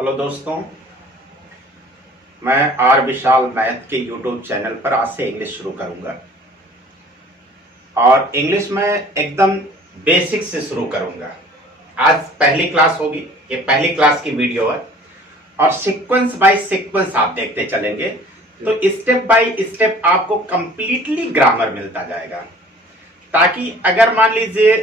Hello दोस्तों, मैं are Vishal math के यूट्यूब चैनल पर आज से इंग्लिश शुरू करूंगा और इंग्लिश में एकदम बेसिक से शुरू करूंगा। आज पहली क्लास होगी, ये पहली क्लास की वीडियो है और सीक्वेंस बाय सीक्वेंस आप देखते चलेंगे तो स्टेप बाय स्टेप आपको कंप्लीटली ग्रामर मिलता जाएगा, ताकि अगर मान लीजिए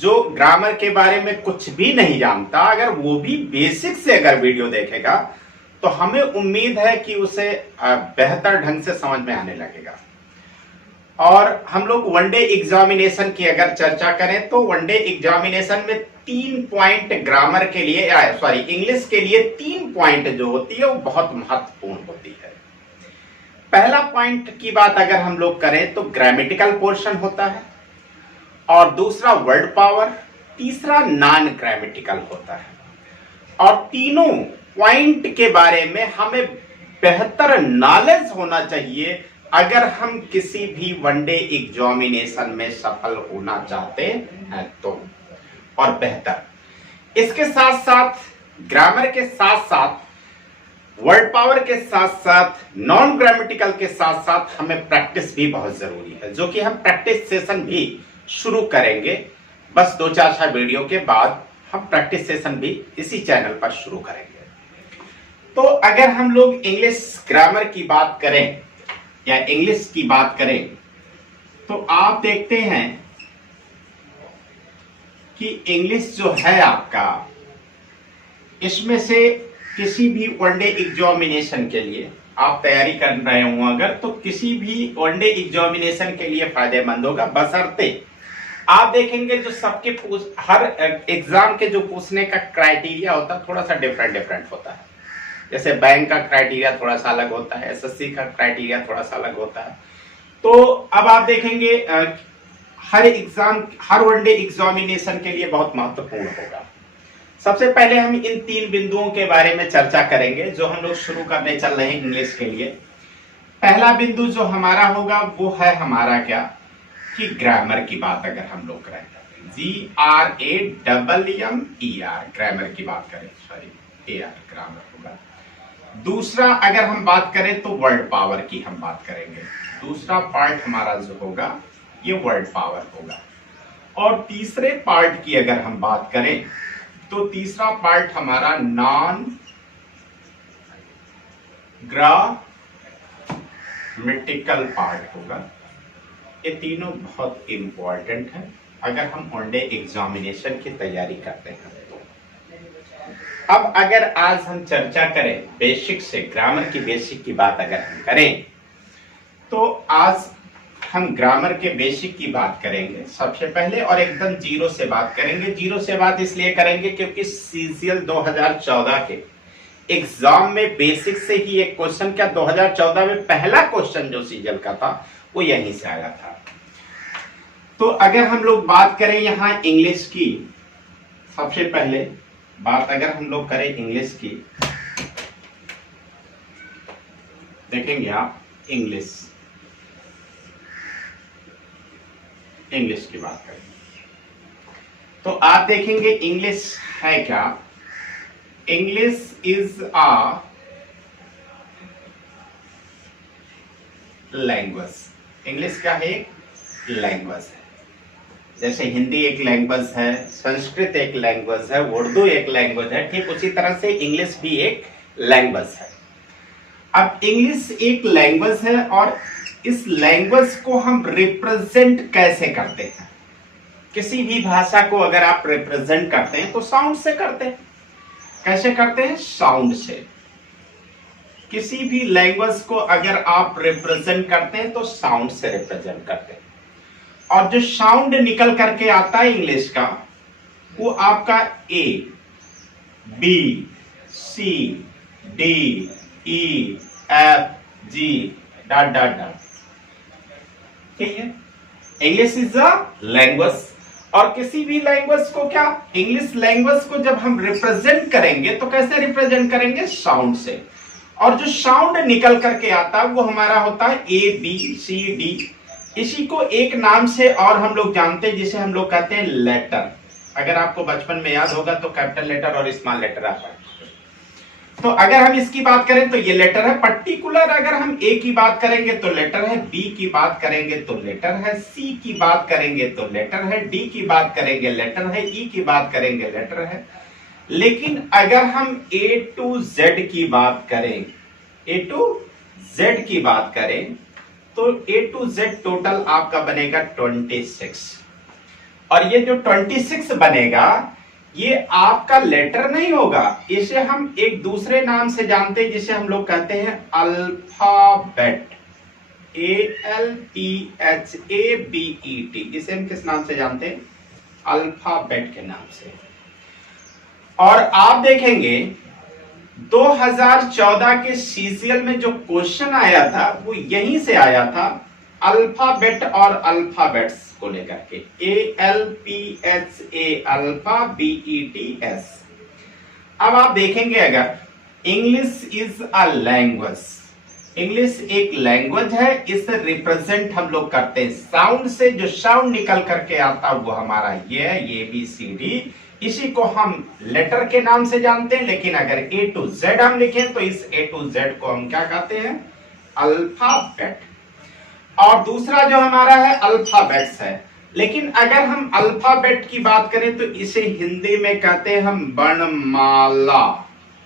जो ग्रामर के बारे में कुछ भी नहीं जानता, अगर वो भी बेसिक से अगर वीडियो देखेगा तो हमें उम्मीद है कि उसे बेहतर ढंग से समझ में आने लगेगा। और हम लोग वनडे एग्जामिनेशन की अगर चर्चा करें तो वनडे एग्जामिनेशन में 3 पॉइंट ग्रामर के लिए, सॉरी इंग्लिश के लिए 3 पॉइंट जो होती है वो बहुत महत्वपूर्ण होती है। पहला पॉइंट की बात अगर हम लोग करें तो ग्रामेटिकल पोर्शन होता है, और दूसरा वर्ड पावर, तीसरा नॉन ग्रामेटिकल होता है। और तीनों पॉइंट के बारे में हमें बेहतर नॉलेज होना चाहिए अगर हम किसी भी वनडे एग्जामिनेशन में सफल होना चाहते हैं तो, और बेहतर। इसके साथ साथ ग्रामर के साथ साथ वर्ड पावर के साथ साथ नॉन ग्रामेटिकल के साथ साथ हमें प्रैक्टिस भी बहुत जरूरी है, जो कि हम प्रैक्टिस सेशन भी शुरू करेंगे। बस 2-4 वीडियो के बाद हम प्रैक्टिस सेशन भी इसी चैनल पर शुरू करेंगे। तो अगर हम लोग इंग्लिश ग्रामर की बात करें या इंग्लिश की बात करें तो आप देखते हैं कि इंग्लिश जो है आपका, इसमें से किसी भी वनडे एग्जामिनेशन के लिए आप तैयारी कर रहे हो अगर, तो किसी भी वनडे एग्जामिनेशन के लिए फायदेमंद होगा, बशर्ते आप देखेंगे जो सबके हर एग्जाम के जो पूछने का क्राइटेरिया होता है थोड़ा सा डिफरेंट होता है। जैसे बैंक का क्राइटेरिया थोड़ा सा अलग होता है, एसएससी का क्राइटेरिया थोड़ा सा अलग होता है। तो अब आप देखेंगे हर वनडे एग्जामिनेशन के लिए बहुत महत्वपूर्ण होगा। सबसे पहले हम इन 3 बिंदुओं के बारे में चर्चा करेंगे जो हम लोग शुरू करने चल रहे हैं इंग्लिश के लिए। पहला बिंदु जो हमारा होगा वो है हमारा क्या, कि ग्रामर की बात अगर हम लोग करें, GRAMMER ग्रामर की बात करें, सॉरी AR ग्रामर होगा। दूसरा अगर हम बात करें तो वर्ड पावर की हम बात करेंगे, दूसरा पार्ट हमारा जो होगा ये वर्ड पावर होगा। और तीसरे पार्ट की अगर हम बात करें तो तीसरा पार्ट हमारा नॉन ग्रामेटिकल पार्ट होगा। ये तीनों बहुत इंपॉर्टेंट है अगर हम वनडे एग्जामिनेशन की तैयारी करते हैं तो। अब अगर आज हम चर्चा करें बेसिक से, ग्रामर की बेसिक की बात अगर हम करें तो आज हम ग्रामर के बेसिक की बात करेंगे सबसे पहले, और एकदम जीरो से बात करेंगे। जीरो से बात इसलिए करेंगे क्योंकि सीजीएल 2014 के एग्जाम में बेसिक से ही एक क्वेश्चन, क्या 2014 में पहला क्वेश्चन जो सीजीएल का था वो यहीं से आया था। तो अगर हम लोग बात करें यहां इंग्लिश की, सबसे पहले बात अगर हम लोग करें इंग्लिश की, देखेंगे आप इंग्लिश की बात करें तो आप देखेंगे इंग्लिश है क्या, English is a language. English क्या है? एक लैंग्वेज है। जैसे हिंदी एक लैंग्वेज है, संस्कृत एक लैंग्वेज है, उर्दू एक लैंग्वेज है, ठीक उसी तरह से इंग्लिश भी एक लैंग्वेज है। अब इंग्लिश एक लैंग्वेज है और इस लैंग्वेज को हम रिप्रेजेंट कैसे करते हैं? किसी भी भाषा को अगर आप रिप्रेजेंट करते हैं तो साउंड से करते हैं। कैसे करते हैं? साउंड से। किसी भी लैंग्वेज को अगर आप रिप्रेजेंट करते हैं तो साउंड से रिप्रेजेंट करते हैं, और जो साउंड निकल करके आता है इंग्लिश का वो आपका A, B, C, D, E, F, G dot dot dot, ठीक है। इंग्लिश इज अ लैंग्वेज, और किसी भी लैंग्वेज को क्या, इंग्लिश लैंग्वेज को जब हम रिप्रेजेंट करेंगे तो कैसे रिप्रेजेंट करेंगे? साउंड से। और जो साउंड निकल करके आता है वो हमारा होता है A, B, C, D। इसी को एक नाम से और हम लोग जानते हैं जिसे हम लोग कहते हैं लेटर। अगर आपको बचपन में याद होगा तो कैपिटल लेटर और स्मॉल लेटर आता है। तो अगर हम इसकी बात करें तो ये लेटर है। पर्टिकुलर अगर हम ए की बात करेंगे तो लेटर है, बी की बात करेंगे तो लेटर है, सी की बात करेंगे तो लेटर है, डी की बात करेंगे लेटर है, ई की बात करेंगे लेटर है। लेकिन अगर हम ए टू जेड की बात करें, ए टू जेड की बात करें तो ए टू जेड टोटल आपका बनेगा 26। और ये जो 26 बनेगा ये आपका लेटर नहीं होगा, इसे हम एक दूसरे नाम से जानते हैं जिसे हम लोग कहते हैं अल्फाबेट, ALPHABET। इसे हम किस नाम से जानते हैं? अल्फाबेट के नाम से। और आप देखेंगे 2014 के सीजीएल में जो क्वेश्चन आया था वो यहीं से आया था, अल्फाबेट और अल्फाबेट्स को लेकर के, ALPHA अल्फा BETS। अब आप देखेंगे अगर English is a language, English एक लैंग्वेज है, इसे रिप्रेजेंट हम लोग करते हैं साउंड से, जो साउंड निकल करके आता वो हमारा ये है, ABCD। इसी को हम लेटर के नाम से जानते हैं। लेकिन अगर A to Z हम लिखें तो इस A to Z को हम क्या कहते हैं? अल्फाबेट। और दूसरा जो हमारा है अल्फाबेट्स है। लेकिन अगर हम अल्फाबेट की बात करें तो इसे हिंदी में कहते हैं हम वर्णमाला।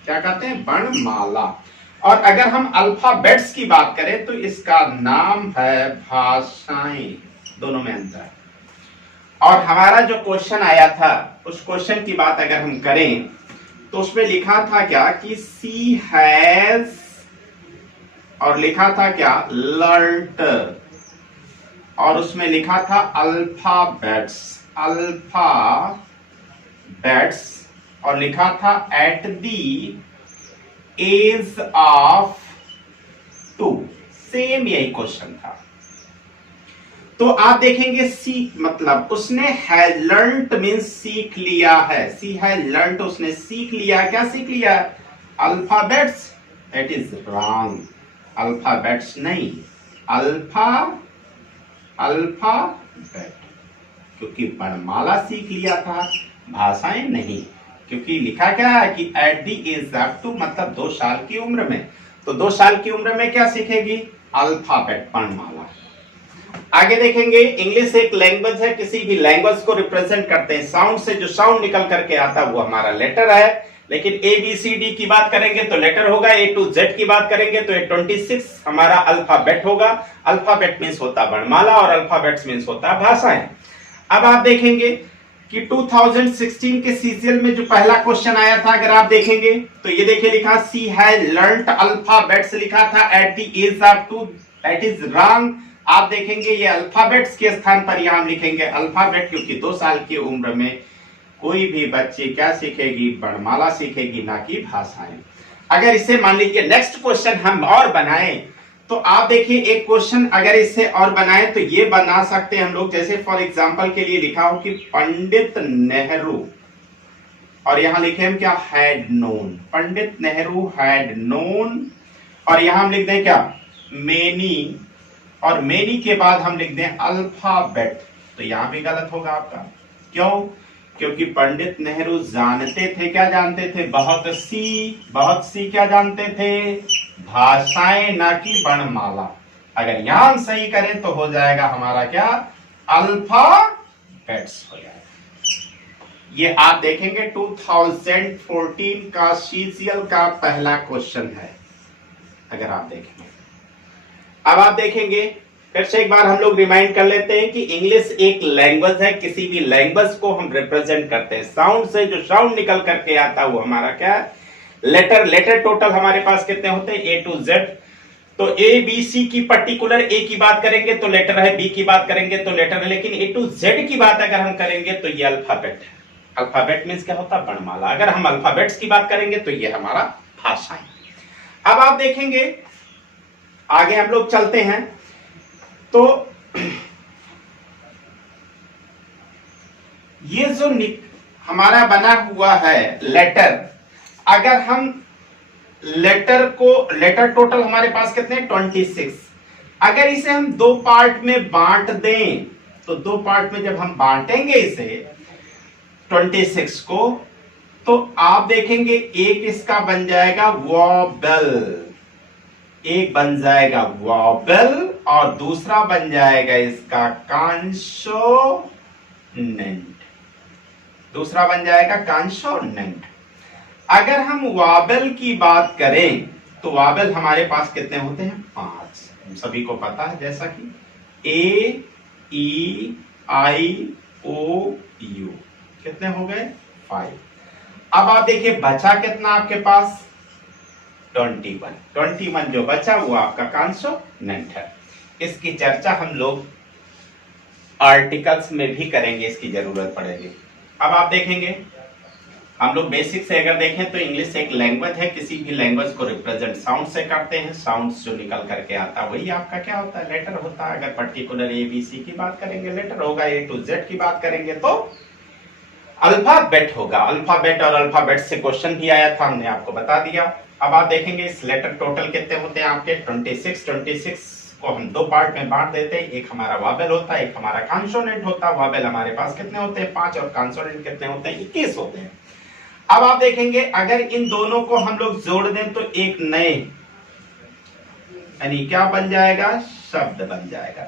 क्या कहते हैं? वर्णमाला। और अगर हम अल्फाबेट्स की बात करें तो इसका नाम है भाषाएं। दोनों में अंतर है। और हमारा जो क्वेश्चन आया था उस क्वेश्चन की बात अगर हम करें तो उसमें लिखा था क्या कि सी हैज, और लिखा था क्या? लर्ट। और उसमें लिखा था अल्फाबेट्स, अल्फाबेट्स। और लिखा था at the age of 2। Same यही क्वेश्चन था। तो आप देखेंगे सीख मतलब उसने हैज लर्नड मींस सीख लिया है। सी हैज लर्नड, उसने सीख लिया। क्या सीख लिया? Alphabets. That is wrong. Alphabets नहीं, अल्फाबेट, क्योंकि वर्णमाला सीख लिया था, भाषाएं नहीं। क्योंकि लिखा क्या है कि एट दी एज ऑफ 2 मतलब 2 साल की उम्र में। तो 2 साल की उम्र में क्या सीखेगी? अल्फाबेट, वर्णमाला। आगे देखेंगे इंग्लिश एक लैंग्वेज है, किसी भी लैंग्वेज को रिप्रेजेंट करते हैं साउंड से, जो साउंड निकल करके आता है वो हमारा लेटर है। लेकिन ABCD की बात करेंगे तो लेटर होगा, A to Z की बात करेंगे तो 26 हमारा अल्फाबेट होगा। अल्फाबेट मीन्स होता वर्णमाला और अल्फाबेट्स मीन्स होता भाषाएं। अब आप देखेंगे कि 2016 के सीजीएल में जो पहला क्वेश्चन आया था अगर आप देखेंगे तो ये देखिए लिखा सी हैज लर्नड अल्फाबेट्स, लिखा था at the age of 2। That is wrong. आप देखेंगे ये अल्फाबेट्स के स्थान पर यहां लिखेंगे अल्फाबेट, क्योंकि 2 साल की उम्र में कोई भी बच्ची क्या सीखेगी? वर्णमाला सीखेगी, ना कि भाषाएं। अगर इसे मान लीजिए नेक्स्ट क्वेश्चन हम और बनाएं तो आप देखिए एक क्वेश्चन अगर इससे और बनाएं तो ये बना सकते हैं हम लोग। जैसे फॉर एग्जांपल के लिए लिखा हो कि पंडित नेहरू, और यहां लिखे हम क्या? Had known. Pandit Nehru had known. और यहां हम लिख दें क्या? मेनी। और मेनी के बाद हम लिख दें अल्फाबेट। तो यहां भी गलत होगा आपका। क्यों? क्योंकि पंडित नेहरू जानते थे, क्या जानते थे? बहुत सी क्या जानते थे? भाषाएं, ना कि वर्णमाला। अगर यहां हम सही करें तो हो जाएगा हमारा क्या? अल्फाबेट्स हो जाएगा। ये आप देखेंगे 2014 का सीजीएल का पहला क्वेश्चन है अगर आप देखेंगे। अब आप देखेंगे फिर से एक बार हम लोग रिमाइंड कर लेते हैं कि इंग्लिश एक लैंग्वेज है, किसी भी लैंग्वेज को हम रिप्रेजेंट करते हैं साउंड से, जो साउंड निकल करके आता है वो हमारा क्या है? लेटर। लेटर टोटल हमारे पास कितने होते हैं? A to Z। तो ABC की पर्टिकुलर A की बात करेंगे तो लेटर है, B की बात करेंगे तो लेटर है, लेकिन A to Z की बात अगर हम करेंगे तो ये अल्फाबेट है। अल्फाबेट मीन्स क्या होता है? वर्णमाला। अगर हम अल्फाबेट्स की बात करेंगे तो ये हमारा भाषाएं। अब आप देखेंगे आगे हम लोग चलते हैं तो ये जो हमारा बना हुआ है लेटर, अगर हम लेटर टोटल हमारे पास कितने? 26। अगर इसे हम 2 पार्ट में बांट दें तो 2 पार्ट में जब हम बांटेंगे इसे 26 को तो तो आप देखेंगे एक इसका बन जाएगा वॉबल, एक बन जाएगा वॉबल और दूसरा बन जाएगा इसका कॉन्सोनेंट, दूसरा बन जाएगा कॉन्सोनेंट। अगर हम वॉबल की बात करें तो वॉबल हमारे पास कितने होते हैं? 5, हम सभी को पता है, जैसा कि ए ई आई ओ यू, कितने हो गए? 5। अब आप देखिए बचा कितना आपके पास? 21 जो बचा वो आपका कॉन्सोनेंट है। इसकी चर्चा हम लोग आर्टिकल्स में भी करेंगे, इसकी जरूरत पड़ेगी। अब आप देखेंगे हम लोग बेसिक से अगर देखें तो इंग्लिश एक लैंग्वेज है, किसी भी लैंग्वेज को रिप्रेजेंट साउंड से करते हैं, साउंड्स जो निकल करके आता है वही आपका क्या होता है? लेटर होता है। अगर पर्टिकुलर ABC की बात करेंगे लेटर होगा, A to Z की बात करेंगे तो अल्फाबेट होगा। अल्फाबेट और अल्फाबेट से क्वेश्चन भी आया था, हमने आपको बता दिया। अब आप देखेंगे इस लेटर टोटल कितने होते हैं आपके? 26 को हम 2 पार्ट में बांट देते हैं, एक हमारा वॉबल होता है, एक हमारा कॉन्सोनेंट होता है। वॉबल हमारे पास कितने होते हैं? 5 और कॉन्सोनेंट कितने होते हैं? 21 होते हैं। अब आप देखेंगे अगर इन दोनों को हम लोग जोड़ दें तो एक नए यानी क्या बन जाएगा? शब्द बन जाएगा।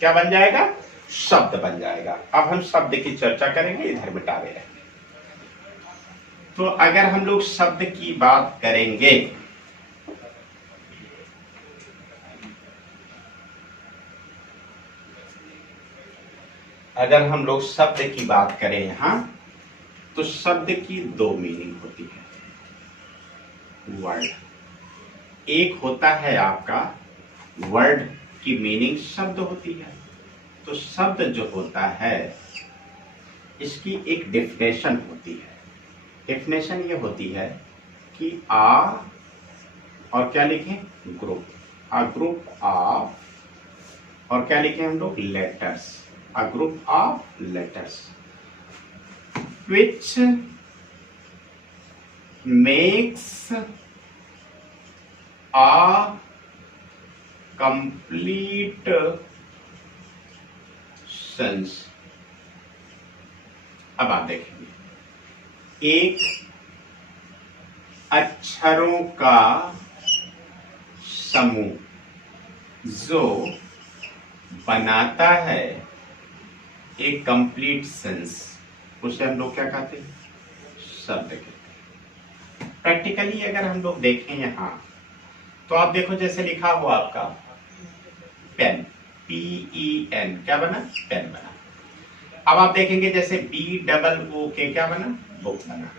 क्या बन जाएगा? शब्द बन जाएगा। अब हम शब्द की चर्चा करेंगे, इधर मिटावे रहेंगे। तो अगर हम लोग शब्द की बात करेंगे अगर हम लोग शब्द की बात करें यहां तो शब्द की 2 मीनिंग होती है। वर्ड, एक होता है आपका वर्ड की मीनिंग शब्द होती है। तो शब्द जो होता है इसकी एक डेफिनेशन होती है। डेफिनेशन ये होती है कि और क्या लिखें? ग्रुप, अ ग्रुप ऑफ, और क्या लिखें हम लोग? Letters, a group of letters which makes a complete sense। अब आप देखेंगे एक अक्षरों का समूह जो बनाता है एक कंप्लीट सेंस, उसे हम लोग क्या कहते हैं? शब्द कहते हैं। प्रैक्टिकली अगर हम लोग देखें यहां तो आप देखो जैसे लिखा हुआ आपका पेन, PEN, क्या बना? पेन बना। अब आप देखेंगे जैसे BOOK क्या बना? बुक बना।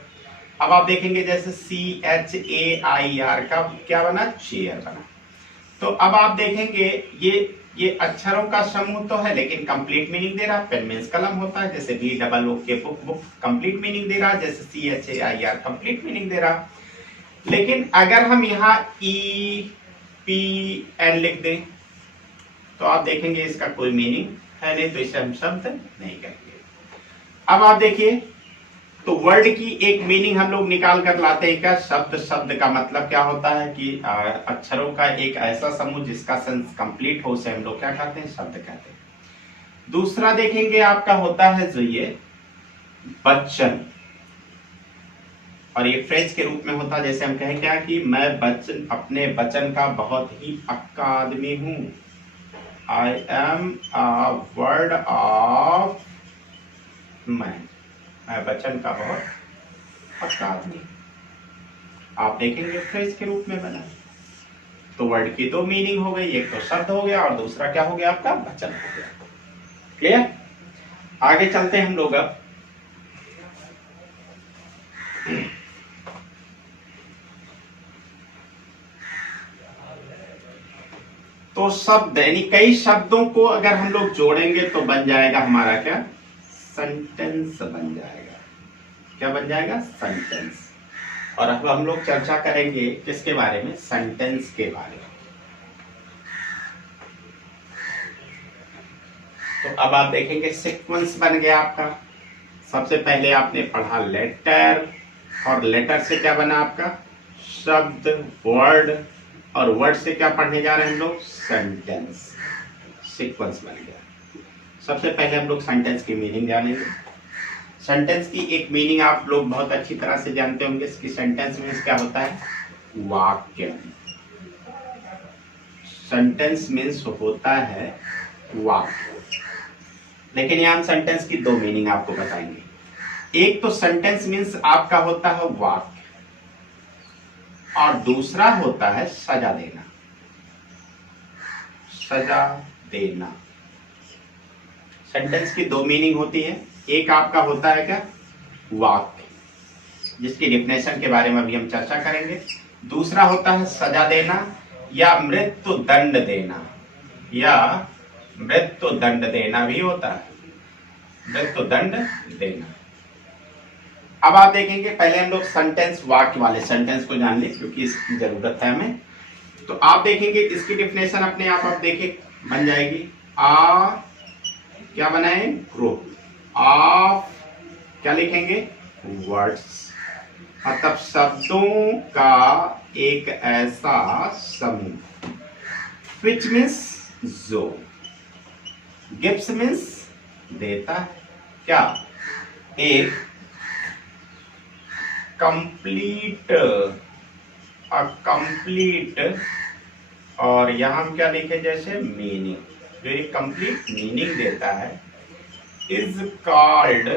अब आप देखेंगे जैसे CHAIR का क्या बना? चेयर बना। तो अब आप देखेंगे ये अक्षरों का समूह तो है लेकिन कंप्लीट मीनिंग दे रहा है। पेन मीन्स कलम होता है, जैसे BOOK book, book complete meaning दे रहा है, जैसे CHAIR कंप्लीट मीनिंग दे रहा। लेकिन अगर हम यहाँ EPN लिख दें तो आप देखेंगे इसका कोई मीनिंग है नहीं, तो इसे हम शब्द नहीं कहेंगे। अब आप देखिए तो वर्ड की एक मीनिंग हम लोग निकाल कर लाते हैं क्या? शब्द। शब्द का मतलब क्या होता है कि अक्षरों का एक ऐसा समूह जिसका सेंस कंप्लीट हो, उसे हम लोग क्या कहते हैं? शब्द कहते हैं। दूसरा देखेंगे आपका होता है जो ये वचन, और ये फ्रेज के रूप में होता है। जैसे हम कहें क्या कि मैं वचन, अपने वचन का बहुत ही पक्का आदमी हूं। I am a word of man, मैं वचन का बहुत पक्का आदमी। आप देखेंगे फ्रेज के रूप में बना। तो वर्ड की 2 मीनिंग हो गई, एक तो शब्द हो गया और दूसरा क्या हो गया आपका? वचन हो गया। क्लियर? आगे चलते हैं हम लोग। अब तो शब्द यानी कई शब्दों को अगर हम लोग जोड़ेंगे तो बन जाएगा हमारा क्या? सेंटेंस बन जाएगा। क्या बन जाएगा? सेंटेंस। और अब हम लोग चर्चा करेंगे किसके बारे में? सेंटेंस के बारे में। तो अब आप देखेंगे सीक्वेंस बन गया आपका। सबसे पहले आपने पढ़ा लेटर, और लेटर से क्या बना आपका? शब्द, वर्ड, और वर्ड से क्या पढ़ने जा रहे हैं हम लोग? सेंटेंस। सीक्वेंस बन गया। सबसे पहले हम लोग सेंटेंस की मीनिंग जानेंगे। सेंटेंस की एक मीनिंग आप लोग बहुत अच्छी तरह से जानते होंगे कि सेंटेंस मीन्स क्या होता है, वाक्य। सेंटेंस मीन्स होता है वाक्य। लेकिन यहां हम सेंटेंस की दो मीनिंग आपको बताएंगे। एक तो सेंटेंस मीन्स आपका होता है वाक्य, और दूसरा होता है सजा देना। सजा देना। सेंटेंस की दो मीनिंग होती है। एक आपका होता है क्या, वाक्य, जिसकी डिफिनेशन के बारे में अभी हम चर्चा करेंगे। दूसरा होता है सजा देना या मृत्यु दंड देना, या मृत्यु दंड देना भी होता है, मृत्यु दंड देना। अब आप देखेंगे, पहले हम लोग सेंटेंस वाक्य वाले सेंटेंस को जान ले, क्योंकि इसकी जरूरत है हमें। तो आप देखेंगे इसकी डिफिनेशन अपने आप देखिए बन जाएगी। क्या बनाए, ग्रुप ऑफ, क्या लिखेंगे, वर्ड्स, मतलब शब्दों का एक ऐसा समूह। विच मीन्स जो, गिफ्ट्स मीन्स देता है, क्या, एक कंप्लीट, कंप्लीट, और यहां हम क्या लिखे, जैसे मीनिंग, जो एक कंप्लीट मीनिंग देता है, इज कॉल्ड,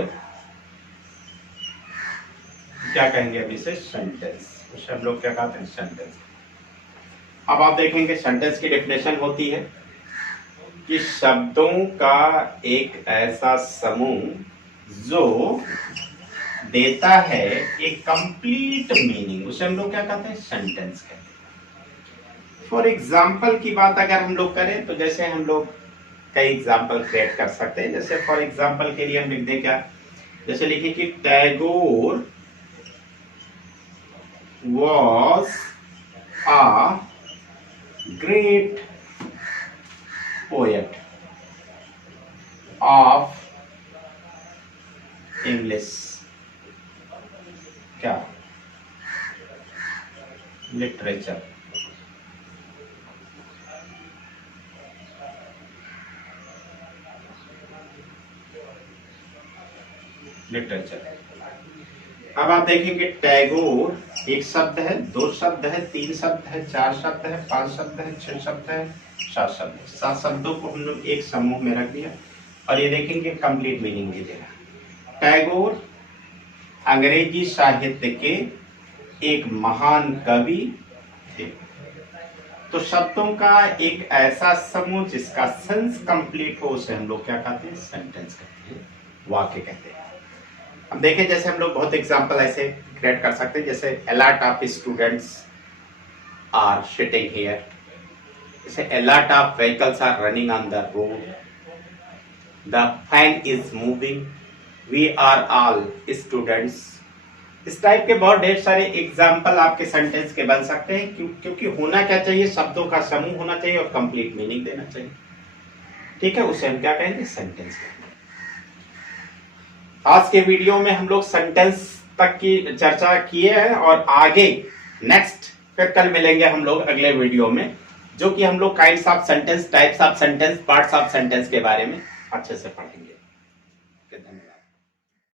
क्या कहेंगे अभी से, सेंटेंस। उसे हम लोग क्या कहते हैं, सेंटेंस। अब आप देखेंगे सेंटेंस की डेफिनेशन होती है कि शब्दों का एक ऐसा समूह जो देता है एक कंप्लीट मीनिंग, उसे हम लोग क्या कहते हैं, सेंटेंस कहते हैं। फॉर एग्जाम्पल की बात अगर हम लोग करें तो जैसे हम लोग कई एग्जाम्पल क्रिएट कर सकते हैं। जैसे फॉर एग्जाम्पल के लिए हम लिख दें क्या, जैसे लिखे कि Tagore was a great poet of English, क्या, लिटरेचर। लिटरेचर। अब आप देखेंगे टैगोर एक शब्द है, दो शब्द है, तीन शब्द है, चार शब्द है, पांच शब्द है, छह शब्द है, सात शब्द है। सात शब्दों को हम लोग एक समूह में रख दिया और ये देखेंगे कंप्लीट मीनिंग भी दे रहा। टैगोर अंग्रेजी साहित्य के एक महान कवि थे। तो शब्दों का एक ऐसा समूह जिसका सेंस कंप्लीट हो, उसे हम लोग क्या कहते हैं, सेंटेंस कहते हैं, वाक्य कहते हैं। अब देखें, जैसे हम लोग बहुत एग्जांपल ऐसे क्रिएट कर सकते हैं, जैसे a lot of students are sitting here, जैसे a lot of vehicles are running on the road, the fan is moving, we are all students। इस टाइप के बहुत ढेर सारे एग्जाम्पल आपके सेंटेंस के बन सकते हैं, क्योंकि होना क्या चाहिए, शब्दों का समूह होना चाहिए और कंप्लीट मीनिंग देना चाहिए। ठीक है, उसे हम क्या कहेंगे, सेंटेंस कहेंगे। आज के वीडियो में हम लोग सेंटेंस तक की चर्चा किए हैं और आगे नेक्स्ट फिर कल मिलेंगे हम लोग अगले वीडियो में, जो कि हम लोग kinds of sentence, types of sentence, parts of sentence के बारे में अच्छे से पढ़ेंगे।